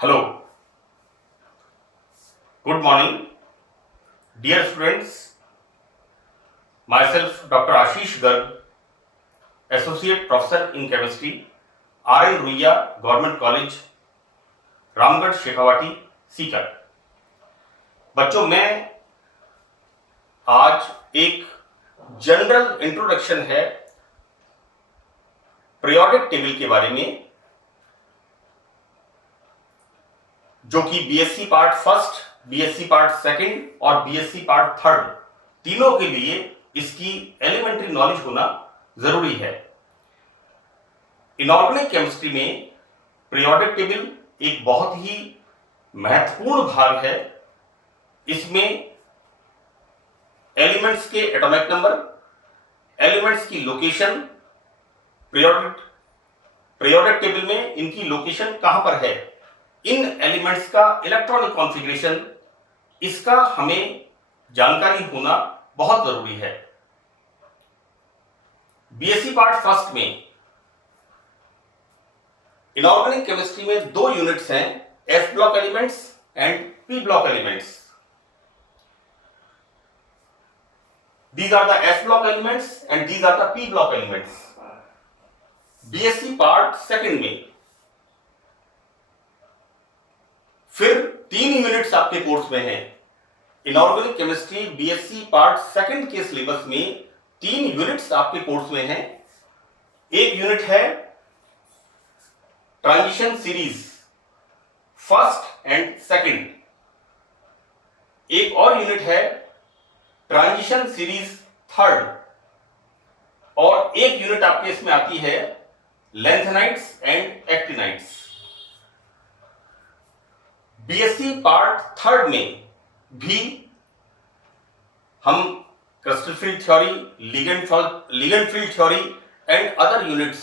Hello, good morning, dear students. Myself, Dr. Ashish Garg, Associate Professor in Chemistry, R.N. Ruiya Government College, Ramgarh Shekhawati, Sikar. बच्चों, मैं आज एक general introduction है periodic table के बारे में, जो कि BSc part first, BSc part second और बीएससी पार्ट थर्ड तीनों के लिए इसकी एलिमेंट्री नॉलेज होना जरूरी है। इनऑर्गेनिक केमिस्ट्री में पीरियोडिक टेबल एक बहुत ही महत्वपूर्ण भाग है। इसमें एलिमेंट्स के एटॉमिक नंबर, एलिमेंट्स की लोकेशन, पीरियोडिक टेबल में इनकी लोकेशन कहां पर है, इन एलिमेंट्स का इलेक्ट्रॉनिक कॉन्फ़िगरेशन, इसका हमें जानकारी होना बहुत जरूरी है। बीएससी पार्ट फर्स्ट में इनऑर्गेनिक केमिस्ट्री में दो यूनिट्स हैं, S block elements and P block elements. These are the S block elements and these are the P block elements. BSc part second में फिर 3 यूनिट्स आपके कोर्स में हैं। Inorganic chemistry BSc part second के syllabus में 3 units आपके course में हैं। एक यूनिट है transition series first and second, एक और यूनिट है ट्रांजिशन सीरीज थर्ड, और एक यूनिट आपके इसमें आती है lanthanides and actinides. BSc part third में भी हम crystal field theory, ligand field theory and other units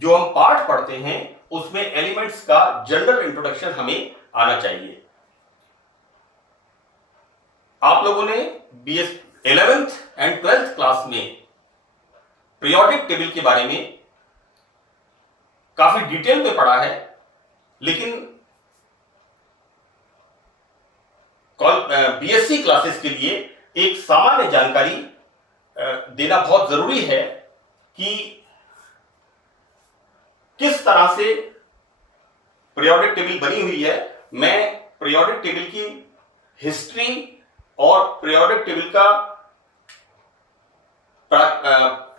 जो हम पार्ट पढ़ते हैं, उसमें एलिमेंट्स का जनरल इंट्रोडक्शन हमें आना चाहिए। आप लोगों ने BS 11th and 12th class में पीरियोडिक टेबल के बारे में काफी डिटेल में पढ़ा है, लेकिन बीएससी क्लासेस के लिए एक सामान्य जानकारी देना बहुत जरूरी है कि किस तरह से पीरियोडिक टेबल बनी हुई है। मैं पीरियोडिक टेबल की हिस्ट्री और पीरियोडिक टेबल का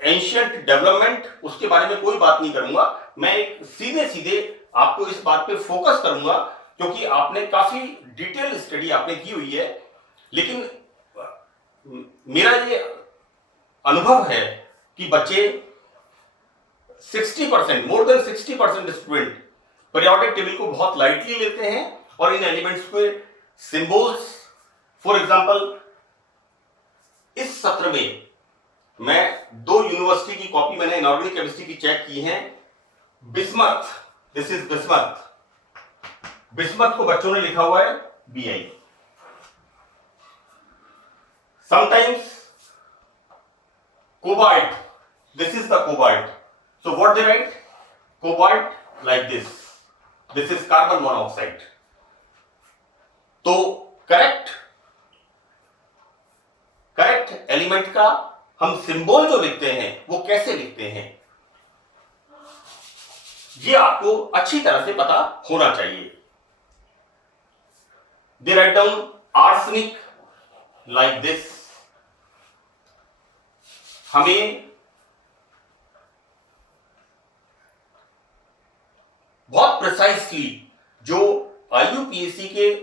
एंशिएंट डेवलपमेंट, उसके बारे में कोई बात नहीं करूंगा। मैं एक सीधे आपको इस बात पे फोकस करूंगा, क्योंकि आपने काफी डिटेल स्टडी आपने की हुई है, लेकिन मेरा ये अनुभव है कि बच्चे 60%, more than 60% student periodic table को बहुत लाइटली लेते हैं और इन एलिमेंट्स के सिंबल्स, फॉर एग्जांपल इस सत्र में मैं 2 यूनिवर्सिटी की कॉपी मैंने इनऑर्गेनिक केमिस्ट्री की चेक की हैं। बिस्मथ, दिस इज बिस्मथ को बच्चों ने लिखा हुआ है BI। Sometimes cobalt, this is the cobalt, so what they right, cobalt like this is carbon monoxide. तो करेक्ट एलिमेंट का हम सिंबल जो लिखते हैं वो कैसे लिखते हैं, ये आपको अच्छी तरह से पता होना चाहिए। They write down arsenic like this. हमें बहुत प्रिसाइसली जो IUPAC के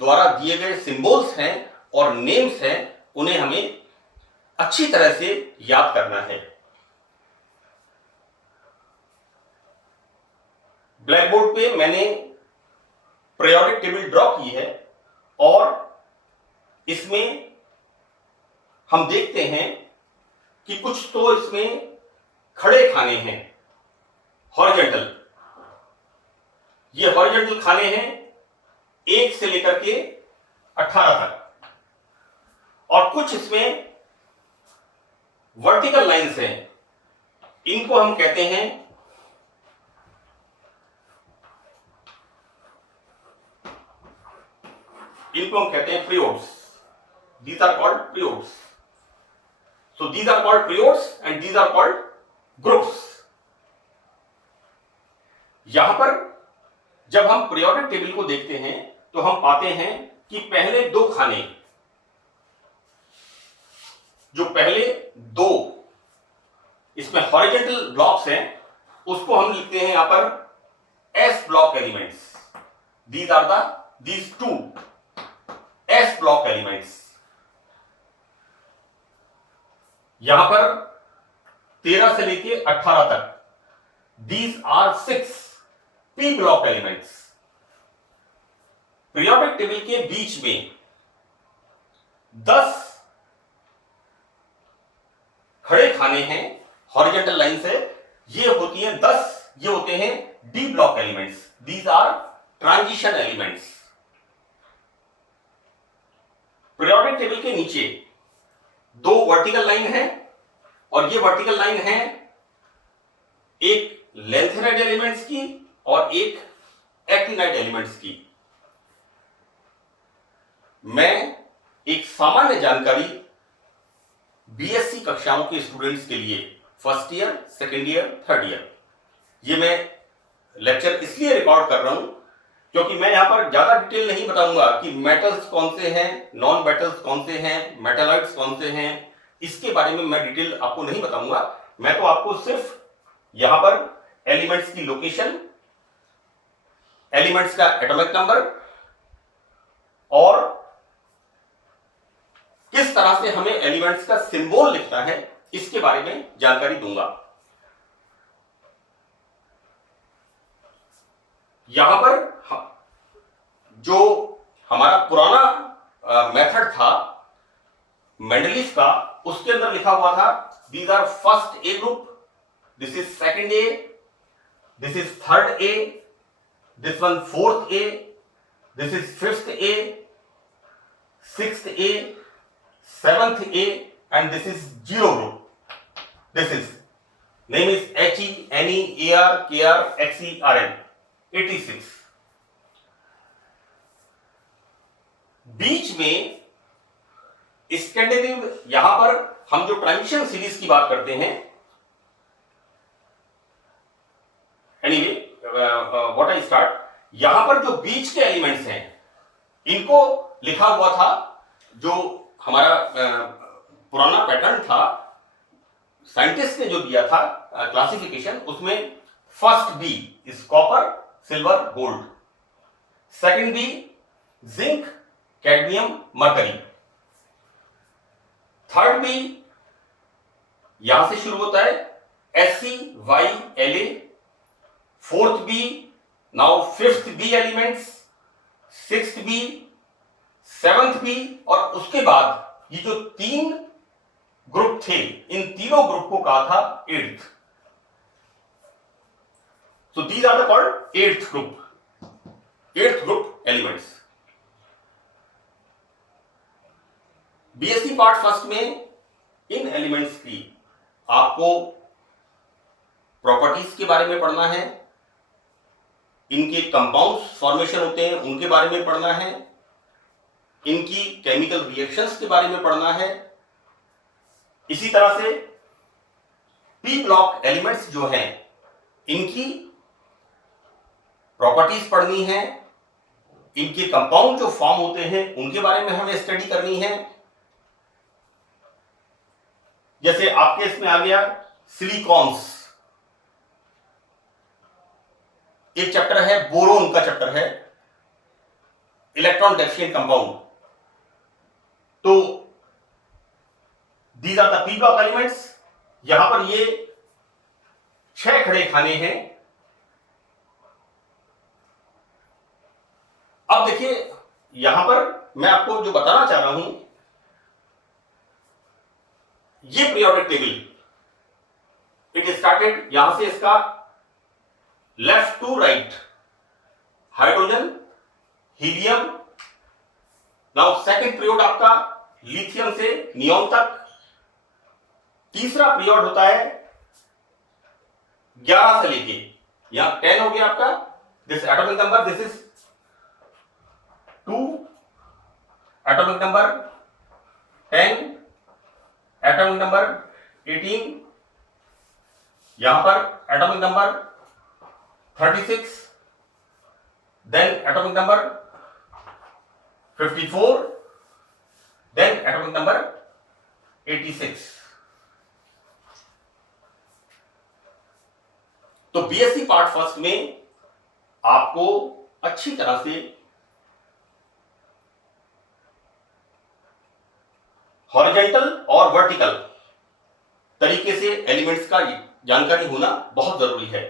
द्वारा दिए गए सिंबल्स हैं और नेम्स हैं, उन्हें हमें अच्छी तरह से याद करना है। ब्लैक बोर्ड पे मैंने पीरियोडिक टेबल ड्रॉ की है और इसमें हम देखते हैं कि कुछ तो इसमें खड़े खाने हैं, हॉरिजॉन्टल। ये हॉरिजॉन्टल खाने हैं 1 से लेकर के 18 तक, और कुछ इसमें वर्टिकल लाइंस हैं, इनको हम कहते हैं इनको हम कहते हैं periods. These are called periods. So these are called periods and these are called groups. यहां पर जब हम पीरियोडिक टेबल को देखते हैं तो हम पाते हैं कि पहले दो खाने, जो पहले दो इसमें हॉरिजॉन्टल ब्लॉक्स हैं, उसको हम लिखते हैं यहां पर s block elements. These two s block elements. यहां पर 13 से लेके 18 तक these are 6 p block elements. Periodic table के बीच में 10 खड़े खाने हैं हॉरिजॉन्टल लाइन से, ये होती हैं 10, ये होते हैं d block elements. These are transition elements. Periodic table के नीचे दो वर्टिकल लाइन है और ये वर्टिकल लाइन है एक लेंथेनाइड एलिमेंट्स की और एक एक्टिनाइड एलिमेंट्स की। मैं एक सामान्य जानकारी बीएससी कक्षाओं के स्टूडेंट्स के लिए, first year, second year, third year, ये मैं लेक्चर इसलिए रिकॉर्ड कर रहा हूं क्योंकि मैं यहां पर ज्यादा डिटेल नहीं बताऊंगा कि मेटल्स कौन से हैं, नॉन मेटल्स कौन से हैं, मेटालॉइड्स कौन से हैं, इसके बारे में मैं डिटेल आपको नहीं बताऊंगा। मैं तो आपको सिर्फ यहां पर एलिमेंट्स की लोकेशन, एलिमेंट्स का एटॉमिक नंबर और किस तरह से हमें एलिमेंट्स का सिंबल लिखना है, इसके बारे में जानकारी दूंगा। यहां पर जो हमारा पुराना मेथड था मेंडलीव का, उसके अंदर लिखा हुआ था these are first A group, this is second A, this is third A, this one fourth A, this is fifth A, sixth A, seventh A and this is zero group. This is name is HE, NE, AR, KR, XE, RN 86। बीच में Scandinavian, यहां पर हम जो transition series की बात करते हैं, एनीवे व्हाट आई स्टार्ट, यहां पर जो बीच के एलिमेंट्स हैं इनको लिखा हुआ था, जो हमारा पुराना पैटर्न था साइंटिस्ट ने जो दिया था क्लासिफिकेशन, उसमें first B is copper, silver, gold, second B zinc, cadmium, mercury, third B यहां से शुरू होता है SCYLA, fourth B, now fifth B elements, sixth B, seventh B, और उसके बाद ये जो तीन ग्रुप थे, इन तीनों ग्रुप को कहा था eighth. So these are the called eighth group elements. BSc part first में इन एलिमेंट्स की आपको प्रॉपर्टीज के बारे में पढ़ना है, इनके कंपाउंड्स फॉर्मेशन होते हैं उनके बारे में पढ़ना है, इनकी केमिकल रिएक्शंस के बारे में पढ़ना है। इसी तरह से पी ब्लॉक एलिमेंट्स जो हैं इनकी प्रॉपर्टीज पढ़नी है, इनके कंपाउंड जो फॉर्म होते हैं उनके बारे में हमें स्टडी करनी है। जैसे आपके इसमें आ गया सिलिकॉन्स, एक चैप्टर है बोरोन का चैप्टर है, इलेक्ट्रॉन डेफिशिएंट कंपाउंड। तो these are the p block elements. यहां पर ये 6 खड़े खाने हैं। अब देखिए यहां पर मैं आपको जो बताना चाह रहा हूं, ये पीरियोडिक टेबल इट स्टार्टेड, यहां से इसका left to right, hydrogen, helium, now second period आपका लिथियम से नियोन तक, तीसरा पीरियड होता है 11 से लेके, यहां 10 हो गया आपका, this atomic number, this is 2, atomic number 10, atomic number 18, यहां पर एटॉमिक नंबर 36, देन एटॉमिक नंबर 54, देन एटॉमिक नंबर 86। तो बीएससी पार्ट फर्स्ट में आपको अच्छी तरह से हॉरिजॉन्टल और वर्टिकल तरीके से एलिमेंट्स का जानकारी होना बहुत जरूरी है।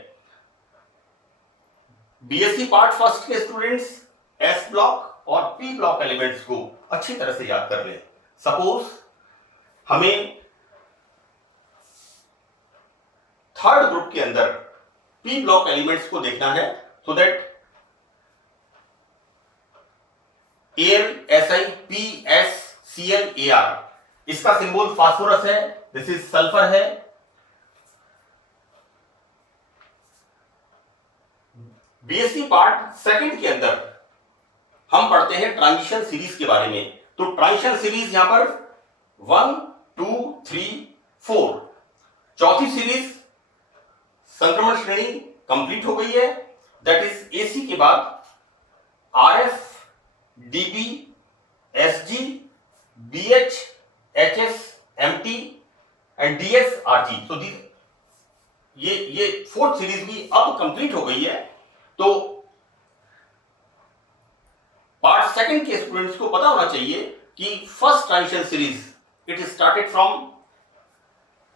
बीएससी पार्ट फर्स्ट के स्टूडेंट्स एस ब्लॉक और पी ब्लॉक एलिमेंट्स को अच्छी तरह से याद कर लें। सपोज हमें थर्ड ग्रुप के अंदर पी ब्लॉक एलिमेंट्स को देखना है, सो दैट AlSiPsClAr, इसका सिंबल फास्फोरस है, दिस इज सल्फर है। बीएससी पार्ट सेकंड के अंदर हम पढ़ते हैं ट्रांजिशन सीरीज के बारे में। तो ट्रांजिशन सीरीज यहां पर 1, 2, 3, 4, चौथी सीरीज संक्रमण श्रेणी कंप्लीट हो गई है, दैट इज एसी के बाद RF, DB, SG, BH, HS, MT and DS, RG. तो ये फोर्थ सीरीज भी अब कंप्लीट हो गई है। तो पार्ट सेकंड के स्टूडेंट्स को पता होना चाहिए कि first transition series it started from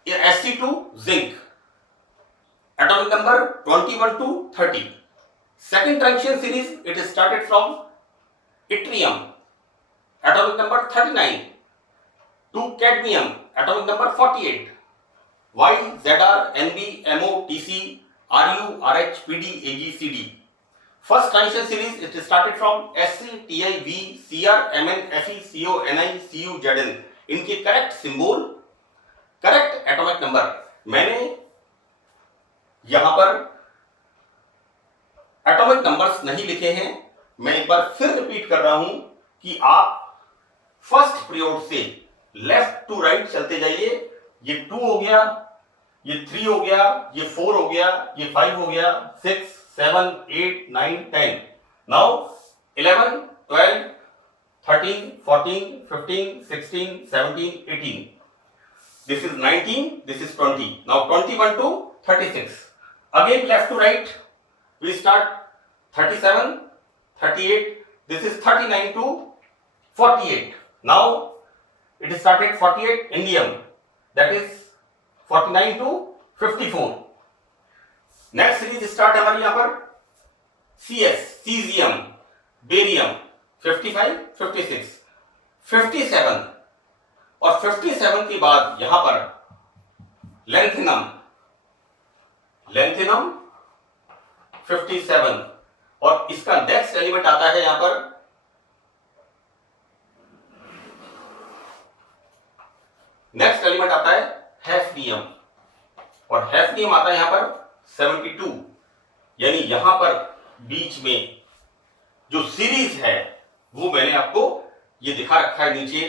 Sc2 zinc, atomic number 21 to 30. Second transition series, it is started from yttrium, atomic number 39, to cadmium, atomic number 48. Y, Zr, Nb, Mo, Tc, Ru, Rh, Pd, Ag, Cd. First transition series, it is started from Sc, Ti, V, Cr, Mn, Fe, Co, Ni, Cu, Zn. इनके correct symbol, correct atomic number मैंने यहां पर atomic numbers नहीं लिखे हैं। मैं एक बार फिर रिपीट कर रहा हूं कि आप फर्स्ट पीरियड से लेफ्ट टू राइट चलते जाइए। ये 2 हो गया, ये 3 हो गया, ये 4 हो गया, ये 5 हो गया, 6, 7, 8, 9, 10। Now 11, 12, 13, 14, 15, 16, 17, 18. This is 19, this is 20. Now 21 to 36. Again left to right, we start 37, 38, this is 39 to 48. Now it is started 48 indium, that is 49 to 54. Next series start हमारी यहाँ पर CS, cesium, barium 55, 56, 57 और 57 के बाद यहां पर लेंथिनम 57 और इसका नेक्स्ट एलिमेंट आता है यहां पर नेक्स्ट एलिमेंट आता है हैफनियम और हैफनियम आता है यहां पर 72। यानी यहां पर बीच में जो सीरीज है वो मैंने आपको ये दिखा रखा है नीचे,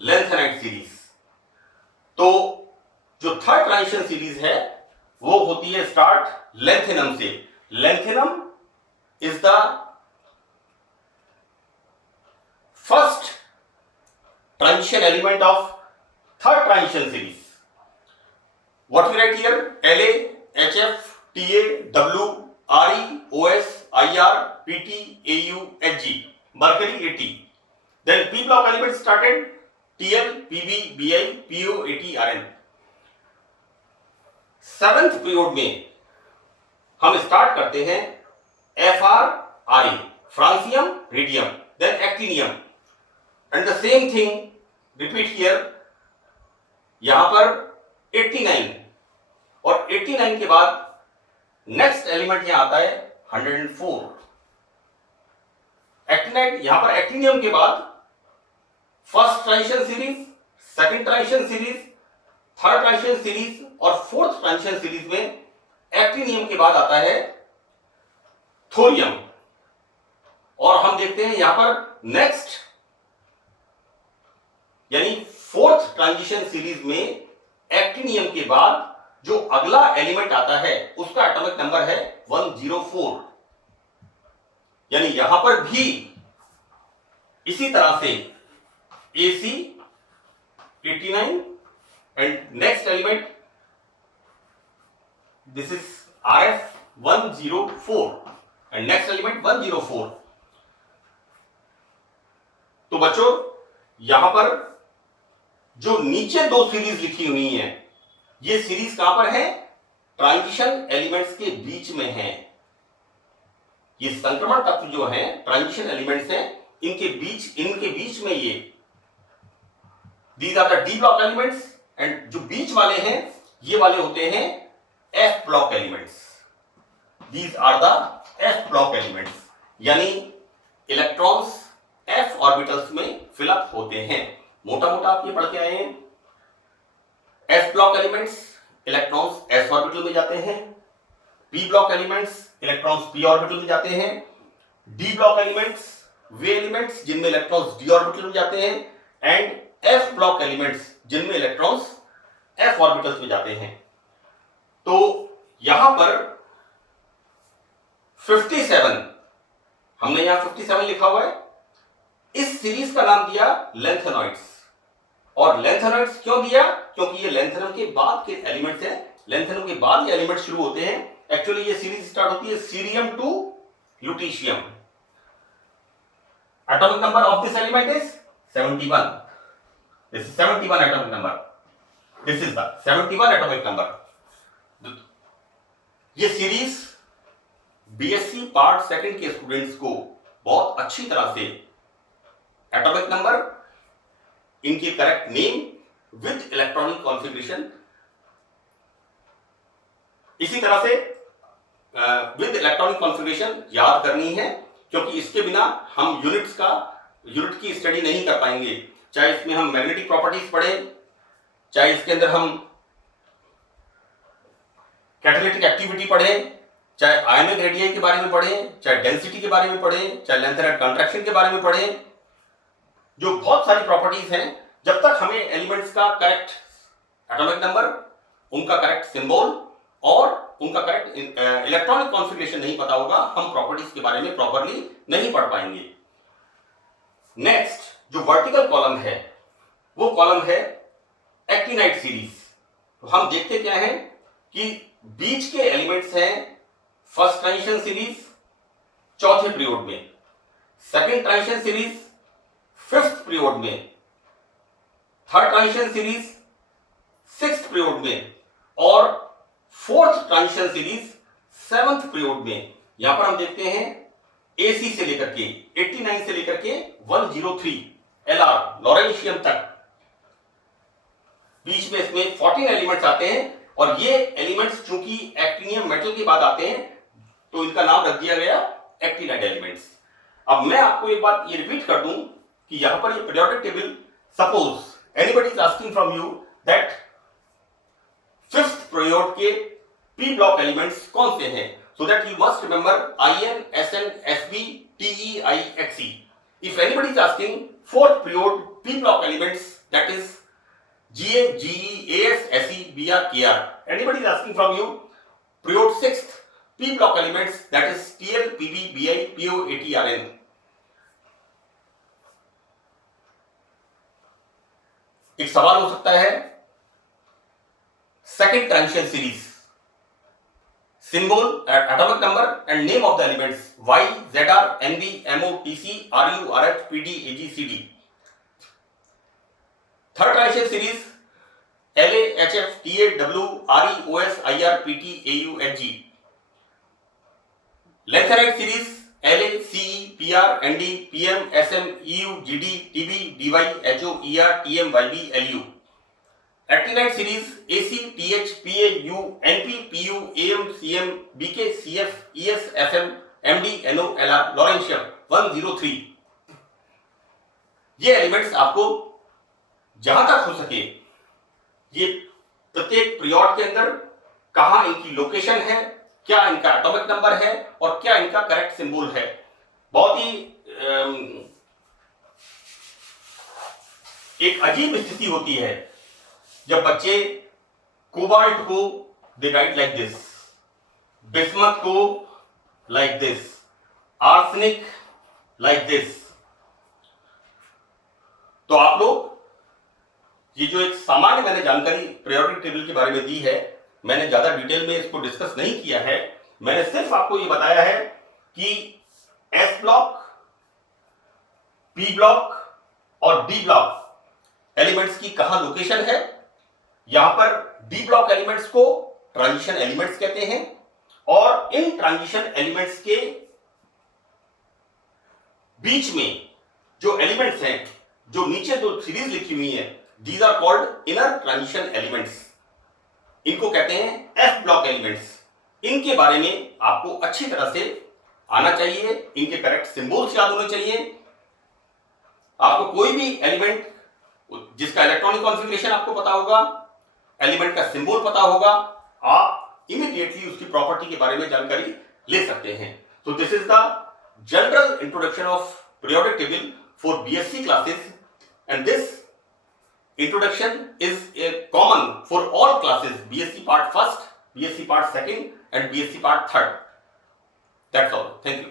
लेंथेनाइट सीरीज। तो जो थर्ड ट्रांजिशन सीरीज है वो होती है स्टार्ट लेंथेनम से। Lanthanum is the first transition element of third transition series. What we write here, La, HF, Ta, W, Re, OS, Ir, Pt, Au, Hg, mercury 80. Then P block element started Tl, Pb, Bi, Po, At, Rn. Seventh period में हम start करते हैं Fr, Ra, francium, radium, then actinium and the same thing repeat here. यहां पर 89 और 89 के बाद next element यहां आता है 104। एक्टिनाइट यहां पर एक्टिनियम के बाद first transition series, second transition series, third transition series और फोर्थ ट्रांजिशन सीरीज में एक्टिनियम के बाद आता है थोरियम। और हम देखते हैं यहां पर नेक्स्ट यानी फोर्थ ट्रांजिशन सीरीज में एक्टिनियम के बाद जो अगला एलिमेंट आता है उसका एटॉमिक नंबर है 104। यानी यहां पर भी इसी तरह से AC 89 and next element this is RF 104 and next element 104। तो बच्चों यहां पर जो नीचे दो सीरीज लिखी हुई हैं, ये सीरीज कहां पर है? ट्रांजिशन एलिमेंट्स के बीच में है। ये संक्रमण तत्व जो है ट्रांजिशन एलिमेंट्स हैं, इनके बीच में ये these are the d block elements and जो बीच वाले हैं ये वाले होते हैं f block elements. These are the f block elements, यानी इलेक्ट्रॉन्स एफ ऑर्बिटल्स में फिलअप होते हैं। मोटा मोटा आप ये पढ़ के आए हैं, S block elements electrons S orbital में जाते हैं, P block elements electrons P orbital में जाते हैं, डी ब्लॉक एलिमेंट्स वे एलिमेंट्स जिनमें इलेक्ट्रॉन्स डी ऑर्बिटल में जाते हैं, एंड एफ ब्लॉक एलिमेंट्स जिनमें इलेक्ट्रॉन्स एफ ऑर्बिटल्स में जाते हैं। तो यहां पर 57, हमने यहां 57 लिखा हुआ है, इस सीरीज का नाम दिया लेंथेनॉइड्स। और लेंथेनॉइड्स क्यों दिया? क्योंकि ये लेंथेनम के बाद के एलिमेंट्स हैं, लेंथेनम के बाद ये एलिमेंट शुरू होते हैं। एक्चुअली ये सीरीज स्टार्ट होती है cerium to lutetium. Atomic number of this element is 71। This is 71 atomic number, this is the 71 atomic number. ये सीरीज बीएससी पार्ट सेकंड के स्टूडेंट्स को बहुत अच्छी तरह से एटॉमिक नंबर, इनकी correct name with electronic configuration, इसी तरह से विद इलेक्ट्रॉनिक कॉन्फ़िगरेशन याद करनी है, क्योंकि इसके बिना हम यूनिट की स्टडी नहीं कर पाएंगे। चाहे इसमें हम मैग्नेटिक प्रॉपर्टीज पढ़ें, चाहे इसके अंदर हम कैटालिटिक एक्टिविटी पढ़ें, चाहे आयनिक रेडियाई के बारे में पढ़ें, चाहे डेंसिटी के बारे में पढ़ें, चाहे लेंथ एंड कंट्रैक्शन के बारे में पढ़ें, जो बहुत सारी प्रॉपर्टीज हैं, जब तक हमें एलिमेंट्स का करेक्ट एटॉमिक नंबर, उनका करेक्ट सिंबल और उनका करेक्ट इलेक्ट्रॉनिक कॉन्फ़िगरेशन नहीं पता होगा, हम प्रॉपर्टीज के बारे में प्रॉपर्ली नहीं पढ़ पाएंगे। नेक्स्ट जो वर्टिकल कॉलम है वो कॉलम है एक्टिनाइड सीरीज। तो हम देखते क्या है कि बीच के एलिमेंट्स हैं फर्स्ट ट्रांजिशन सीरीज चौथे पीरियड में, second transition series fifth period में, third transition series sixth period में और fourth transition series seventh period में। यहां पर हम देखते हैं AC से लेकर के 89 से लेकर के 103 LR लॉरेंशियम तक, बीच में इसमें 14 एलिमेंट्स आते हैं। और ये एलिमेंट्स चूंकि एक्टिनियम मेटल के बाद आते हैं तो इनका नाम रख दिया गया एक्टिनाइड एलिमेंट्स। अब मैं आपको एक बात ये रिपीट कर दूं कि यहां पर ये periodic table, suppose anybody is asking from you that fifth period के पी ब्लॉक एलिमेंट्स कौन से हैं, so that you must remember IN, SN, SB, TE, I, XE. If anybody is asking fourth period P block elements, that is GA, GE, AS, SE, BR, KR. Anybody is asking from you period sixth P block elements, that is TL, PB, BI, PO, ATRN. एक सवाल हो सकता है second transition series, symbol, atomic number and name of the elements Y, ZR, NB, MO, TC, RU, RH, PD, AG, CD. Third transition series LA, HF, TA, W, RE, OS, IR, PT, AU, HG. Lengthenite series LA, CE, PR, ND, PM, SM, EU, GD, TB, DY, HO, ER, TM, YB, LU. Actinide series AC, TH, PA, U, NP, PU, AM, CM, BK, CF, ES, FM, MD, NO, LR, lawrencium 103। ये elements आपको जहां तक हो सके ये प्रत्येक period के अंदर कहां इनकी लोकेशन है, क्या इनका एटॉमिक नंबर है और क्या इनका करेक्ट सिंबल है, बहुत ही एक अजीब स्थिति होती है जब बच्चे कोबाल्ट को दे राइट लाइक दिस, बिस्मथ को like this, arsenic like this. तो आप लोग ये जो एक सामान्य मैंने जानकारी पीरियोडिक टेबल के बारे में दी है, मैंने ज्यादा डिटेल में इसको डिस्कस नहीं किया है, मैंने सिर्फ आपको ये बताया है कि एस ब्लॉक, पी ब्लॉक और डी ब्लॉक एलिमेंट्स की कहां लोकेशन है। यहां पर डी ब्लॉक एलिमेंट्स को ट्रांजिशन एलिमेंट्स कहते हैं और इन ट्रांजिशन एलिमेंट्स के बीच में जो एलिमेंट्स हैं, जो नीचे जो सीरीज लिखी हुई है, these are called inner transition elements. इनको कहते हैं एफ ब्लॉक एलिमेंट्स। इनके बारे में आपको अच्छी तरह से आना चाहिए, इनके करेक्ट सिंबल्स याद होने चाहिए। आपको कोई भी एलिमेंट जिसका इलेक्ट्रॉनिक कॉन्फ़िगरेशन आपको पता होगा, एलिमेंट का सिंबल पता होगा, आप इमीडिएटली उसकी प्रॉपर्टी के बारे में जानकारी ले सकते हैं। तो this is the general introduction of periodic table for BSc classes and this introduction is a common for all classes, BSc part 1st, BSc part 2nd and BSc part 3rd. That's all. Thank you.